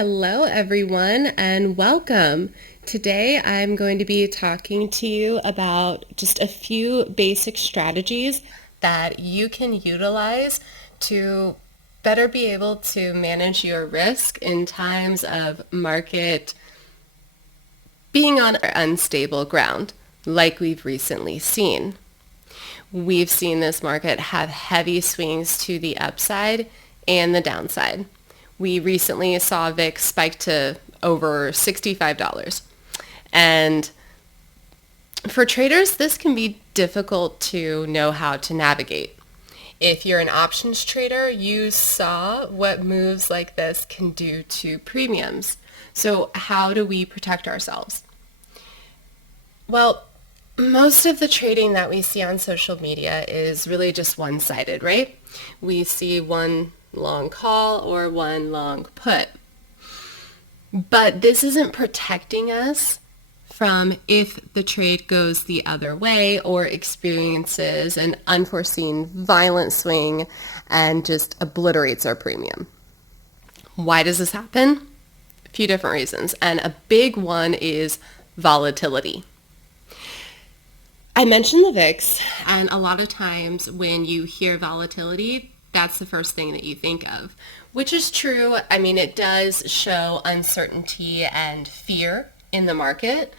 Hello, everyone, and welcome. Today, I'm going to be talking to you about just a few basic strategies that you can utilize to better be able to manage your risk in times of market being on unstable ground, like we've recently seen. We've seen this market have heavy swings to the upside and the downside. We recently saw VIX spike to over $65. And for traders, this can be difficult to know how to navigate. If you're an options trader, you saw what moves like this can do to premiums. So how do we protect ourselves? Well, most of the trading that we see on social media is really just one-sided, right? We see one long call or one long put. But this isn't protecting us from if the trade goes the other way or experiences an unforeseen violent swing and just obliterates our premium. Why does this happen? A few different reasons, and a big one is volatility. I mentioned the VIX, and a lot of times when you hear volatility, that's the first thing that you think of, which is true. I mean, it does show uncertainty and fear in the market,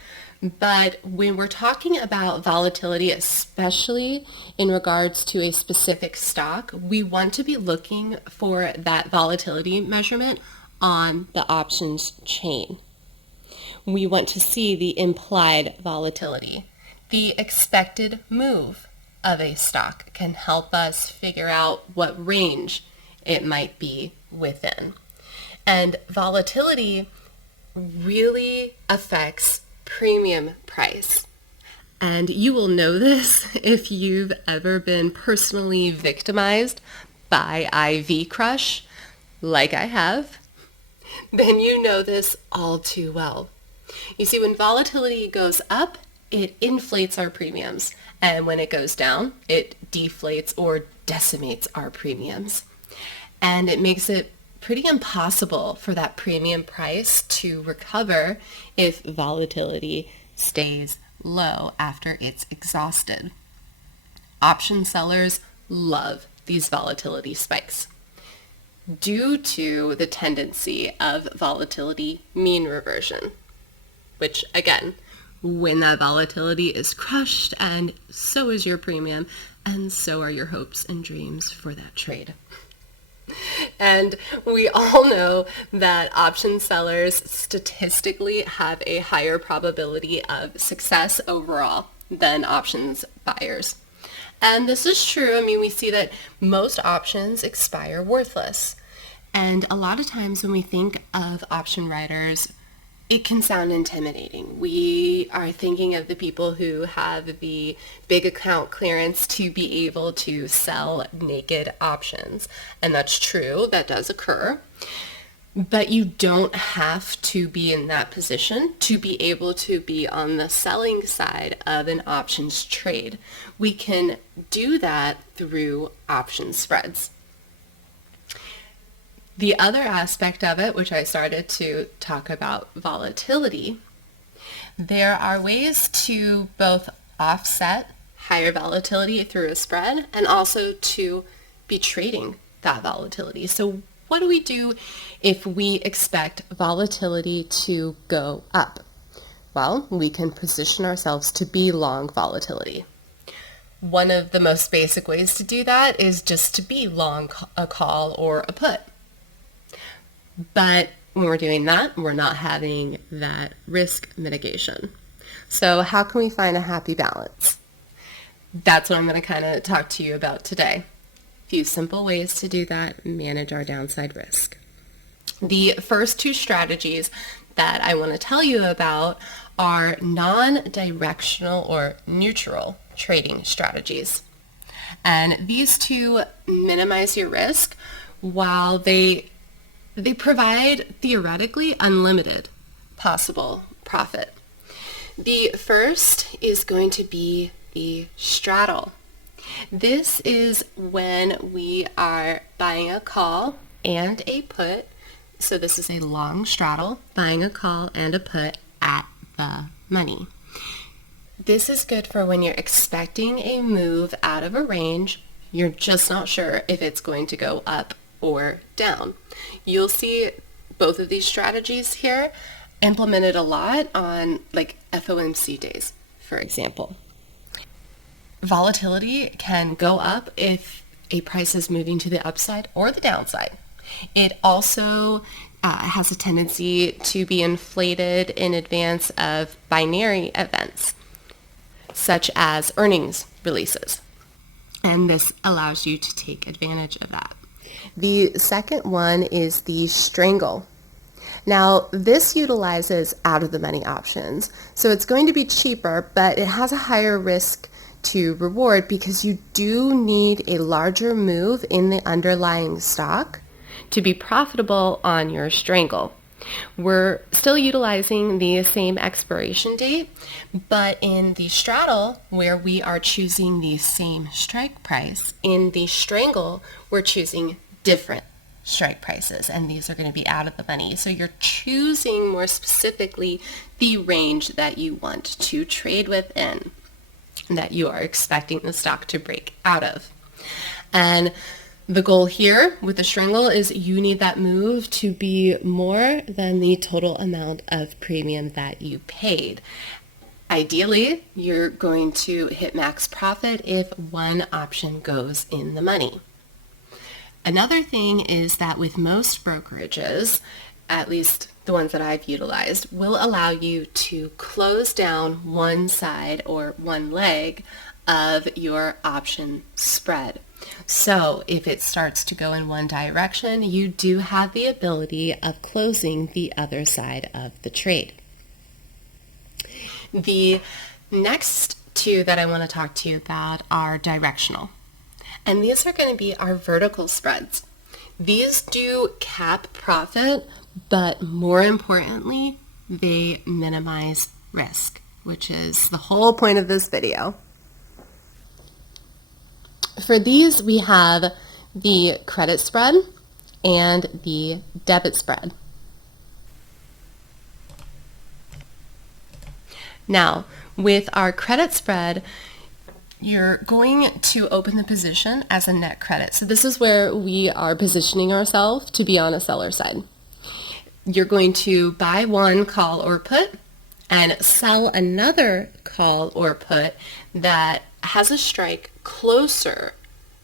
but when we're talking about volatility, especially in regards to a specific stock, we want to be looking for that volatility measurement on the options chain. We want to see the implied volatility. The expected move of a stock can help us figure out what range it might be within. And volatility really affects premium price. And you will know this if you've ever been personally victimized by IV crush, like I have, then you know this all too well. You see, when volatility goes up, it inflates our premiums. And when it goes down, it deflates or decimates our premiums. And it makes it pretty impossible for that premium price to recover if volatility stays low after it's exhausted. Option sellers love these volatility spikes due to the tendency of volatility mean reversion, which again, when that volatility is crushed, and so is your premium, and so are your hopes and dreams for that trade. And we all know that option sellers statistically have a higher probability of success overall than options buyers. And this is true. I mean, we see that most options expire worthless. And a lot of times when we think of option writers, it can sound intimidating. We are thinking of the people who have the big account clearance to be able to sell naked options. And that's true, that does occur. But you don't have to be in that position to be able to be on the selling side of an options trade. We can do that through option spreads. The other aspect of it, which I started to talk about volatility, there are ways to both offset higher volatility through a spread and also to be trading that volatility. So what do we do if we expect volatility to go up? Well, we can position ourselves to be long volatility. One of the most basic ways to do that is just to be long a call or a put. But when we're doing that, we're not having that risk mitigation. So how can we find a happy balance? That's what I'm going to kind of talk to you about today. A few simple ways to do that and manage our downside risk. The first two strategies that I want to tell you about are non-directional or neutral trading strategies. And these two minimize your risk while they provide theoretically unlimited possible profit. The first is going to be the straddle. This is when we are buying a call and a put So this is a long straddle, buying a call and a put at the money. This is good for when you're expecting a move out of a range. You're just not sure if it's going to go up or down. You'll see both of these strategies here implemented a lot on like FOMC days, for example. Volatility can go up if a price is moving to the upside or the downside. It also has a tendency to be inflated in advance of binary events, such as earnings releases. And this allows you to take advantage of that. The second one is the strangle. Now, this utilizes out-of-the-money options. So it's going to be cheaper, but it has a higher risk to reward because you do need a larger move in the underlying stock to be profitable on your strangle. We're still utilizing the same expiration date, but in the straddle, where we are choosing the same strike price, in the strangle, we're choosing different strike prices, and these are going to be out of the money. So you're choosing more specifically the range that you want to trade within, that you are expecting the stock to break out of. And the goal here with the strangle is you need that move to be more than the total amount of premium that you paid. Ideally, you're going to hit max profit if one option goes in the money. Another thing is that with most brokerages, at least the ones that I've utilized, will allow you to close down one side or one leg of your option spread. So if it starts to go in one direction, you do have the ability of closing the other side of the trade. The next two that I want to talk to you about are directional. And these are going to be our vertical spreads. These do cap profit, but more importantly, they minimize risk, which is the whole point of this video. For these, we have the credit spread and the debit spread. Now, with our credit spread, you're going to open the position as a net credit. So this is where we are positioning ourselves to be on a seller side. You're going to buy one call or put and sell another call or put that has a strike closer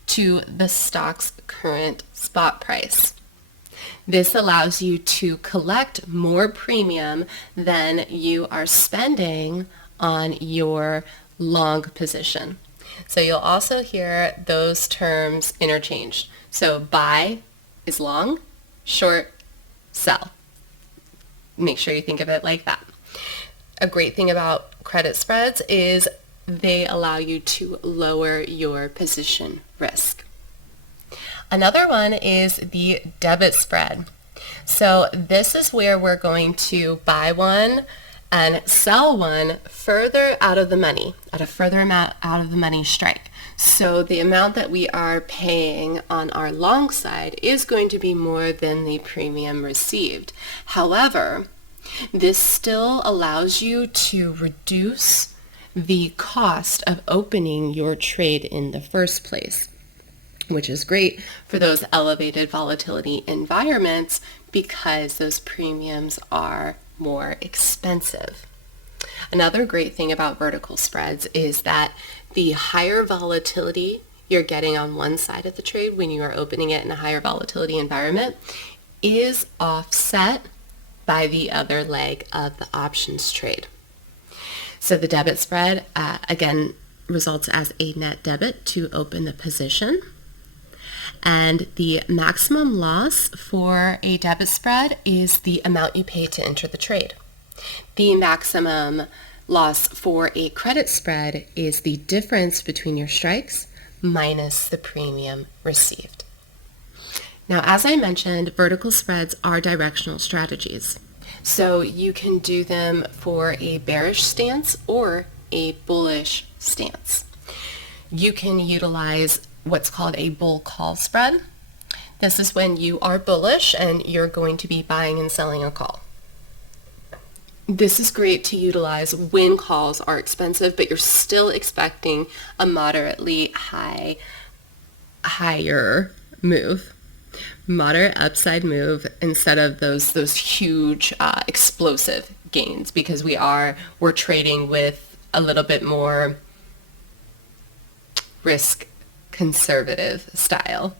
to the stock's current spot price. This allows you to collect more premium than you are spending on your long position. So you'll also hear those terms interchanged. So buy is long, short, sell. Make sure you think of it like that. A great thing about credit spreads is they allow you to lower your position risk. Another one is the debit spread. So this is where we're going to buy one and sell one further out of the money, at a further amount out of the money strike. So the amount that we are paying on our long side is going to be more than the premium received. However, this still allows you to reduce the cost of opening your trade in the first place, which is great for those elevated volatility environments because those premiums are more expensive. Another great thing about vertical spreads is that the higher volatility you're getting on one side of the trade when you are opening it in a higher volatility environment is offset by the other leg of the options trade. So the debit spread, again, results as a net debit to open the position. And the maximum loss for a debit spread is the amount you pay to enter the trade. The maximum loss for a credit spread is the difference between your strikes minus the premium received. Now, as I mentioned, vertical spreads are directional strategies. So you can do them for a bearish stance or a bullish stance. You can utilize what's called a bull call spread. This is when you are bullish and you're going to be buying and selling a call. This is great to utilize when calls are expensive, but you're still expecting a moderately higher move. Moderate upside move instead of those huge explosive gains, because we're trading with a little bit more risk conservative style.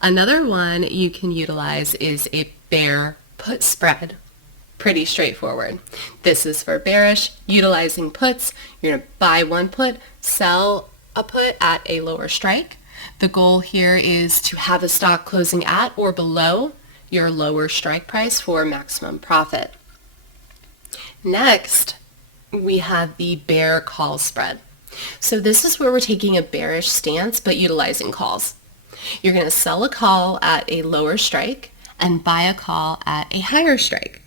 Another one you can utilize is a bear put spread. Pretty straightforward. This is for bearish, utilizing puts. You're going to buy one put, sell a put at a lower strike. The goal here is to have a stock closing at or below your lower strike price for maximum profit. Next, we have the bear call spread. So this is where we're taking a bearish stance but utilizing calls. You're going to sell a call at a lower strike and buy a call at a higher strike.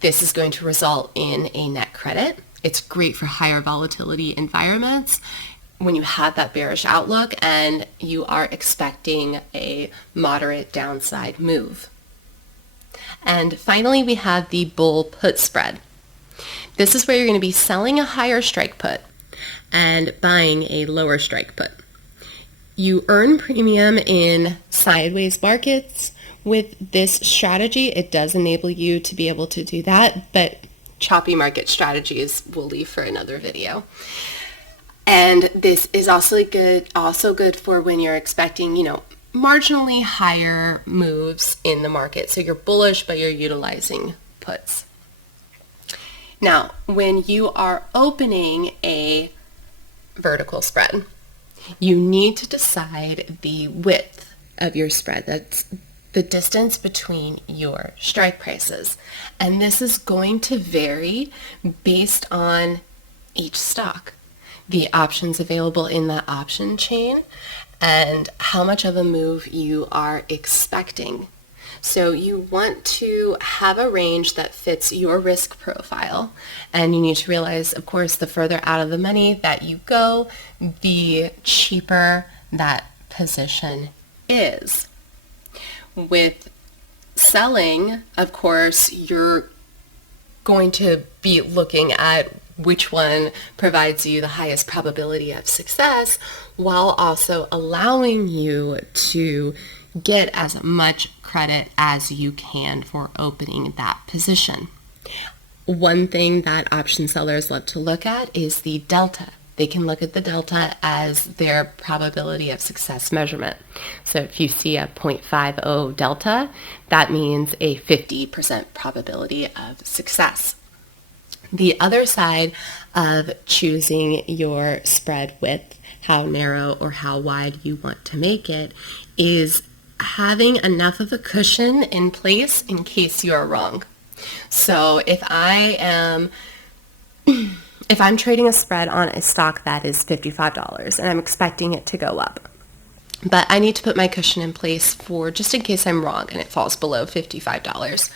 This is going to result in a net credit. It's great for higher volatility environments when you have that bearish outlook and you are expecting a moderate downside move. And finally, we have the bull put spread. This is where you're going to be selling a higher strike put and buying a lower strike put. You earn premium in sideways markets. With this strategy, it does enable you to be able to do that, but choppy market strategies we'll leave for another video. And this is also good for when you're expecting, marginally higher moves in the market. So you're bullish, but you're utilizing puts. Now, when you are opening a vertical spread, you need to decide the width of your spread. That's the distance between your strike prices. And this is going to vary based on each stock, the options available in that option chain, and how much of a move you are expecting. So you want to have a range that fits your risk profile. And you need to realize, of course, the further out of the money that you go, the cheaper that position is. With selling, of course, you're going to be looking at which one provides you the highest probability of success, while also allowing you to get as much credit as you can for opening that position. One thing that option sellers love to look at is the delta. They can look at the delta as their probability of success measurement. So if you see a 0.50 delta, that means a 50% probability of success. The other side of choosing your spread width, how narrow or how wide you want to make it, is having enough of a cushion in place in case you're wrong. So if I'm trading a spread on a stock that is $55 and I'm expecting it to go up, but I need to put my cushion in place for just in case I'm wrong and it falls below $55.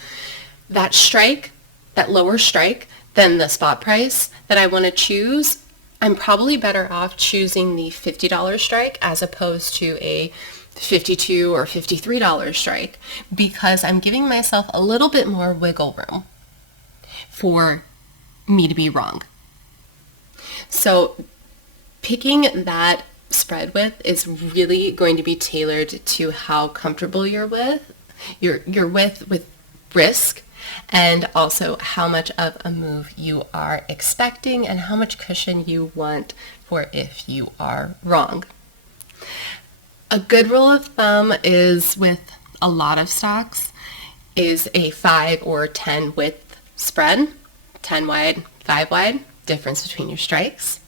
That strike, that lower strike than the spot price that I want to choose, I'm probably better off choosing the $50 strike as opposed to a $52 or $53 strike, because I'm giving myself a little bit more wiggle room for me to be wrong. So picking that spread width is really going to be tailored to how comfortable you're with risk, and also how much of a move you are expecting and how much cushion you want for if you are wrong. A good rule of thumb is, with a lot of stocks, is a 5 or 10 width spread, 10 wide, 5 wide, difference between your strikes.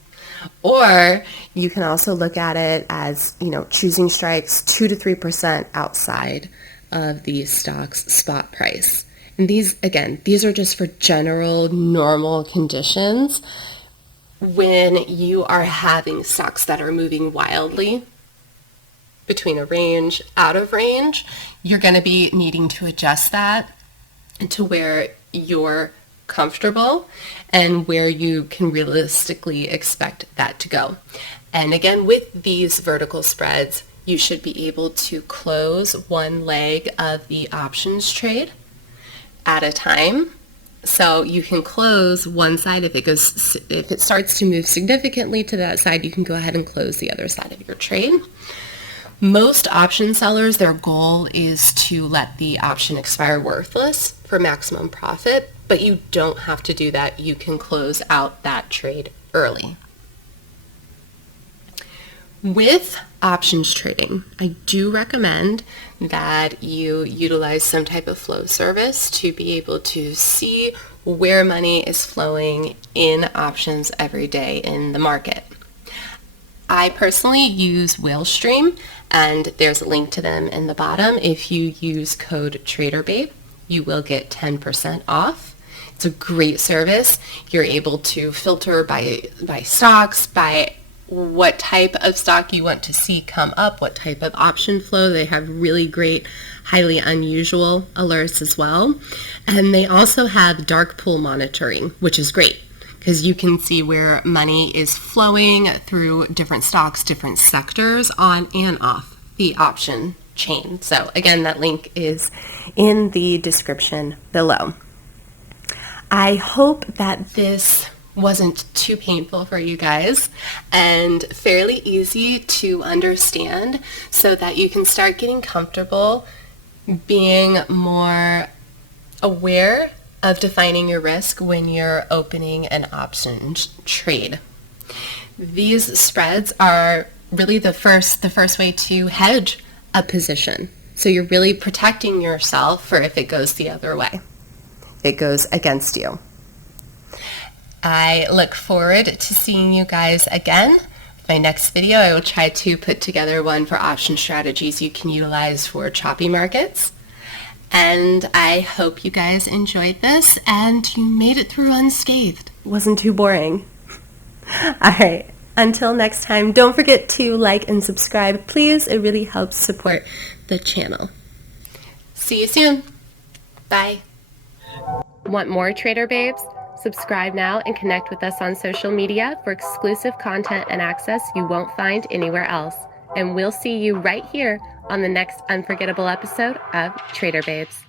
Or you can also look at it as, choosing strikes 2 to 3% outside of the stock's spot price. And these are just for general normal conditions. When you are having stocks that are moving wildly between a range, out of range, you're going to be needing to adjust that to where you're comfortable and where you can realistically expect that to go. And again, with these vertical spreads, you should be able to close one leg of the options trade at a time. So you can close one side. If it starts to move significantly to that side, you can go ahead and close the other side of your trade. Most option sellers, their goal is to let the option expire worthless for maximum profit, but you don't have to do that. You can close out that trade early. With options trading, I do recommend that you utilize some type of flow service to be able to see where money is flowing in options every day in the market. I personally use Whalestream, and there's a link to them in the bottom. If you use code TraderBabe, you will get 10% off. It's a great service. You're able to filter by stocks, by what type of stock you want to see come up, what type of option flow. They have really great, highly unusual alerts as well. And they also have dark pool monitoring, which is great because you can see where money is flowing through different stocks, different sectors on and off the option chain. So again, that link is in the description below. I hope that this wasn't too painful for you guys and fairly easy to understand so that you can start getting comfortable being more aware of defining your risk when you're opening an options trade. These spreads are really the first way to hedge a position. So you're really protecting yourself for if it goes the other way. It goes against you. I look forward to seeing you guys again. My next video, I will try to put together one for option strategies you can utilize for choppy markets. And I hope you guys enjoyed this and you made it through unscathed. It wasn't too boring. All right, until next time, don't forget to like and subscribe, please. It really helps support the channel. See you soon. Bye. Want more Trader Babes? Subscribe now and connect with us on social media for exclusive content and access you won't find anywhere else. And we'll see you right here on the next unforgettable episode of Trader Babes.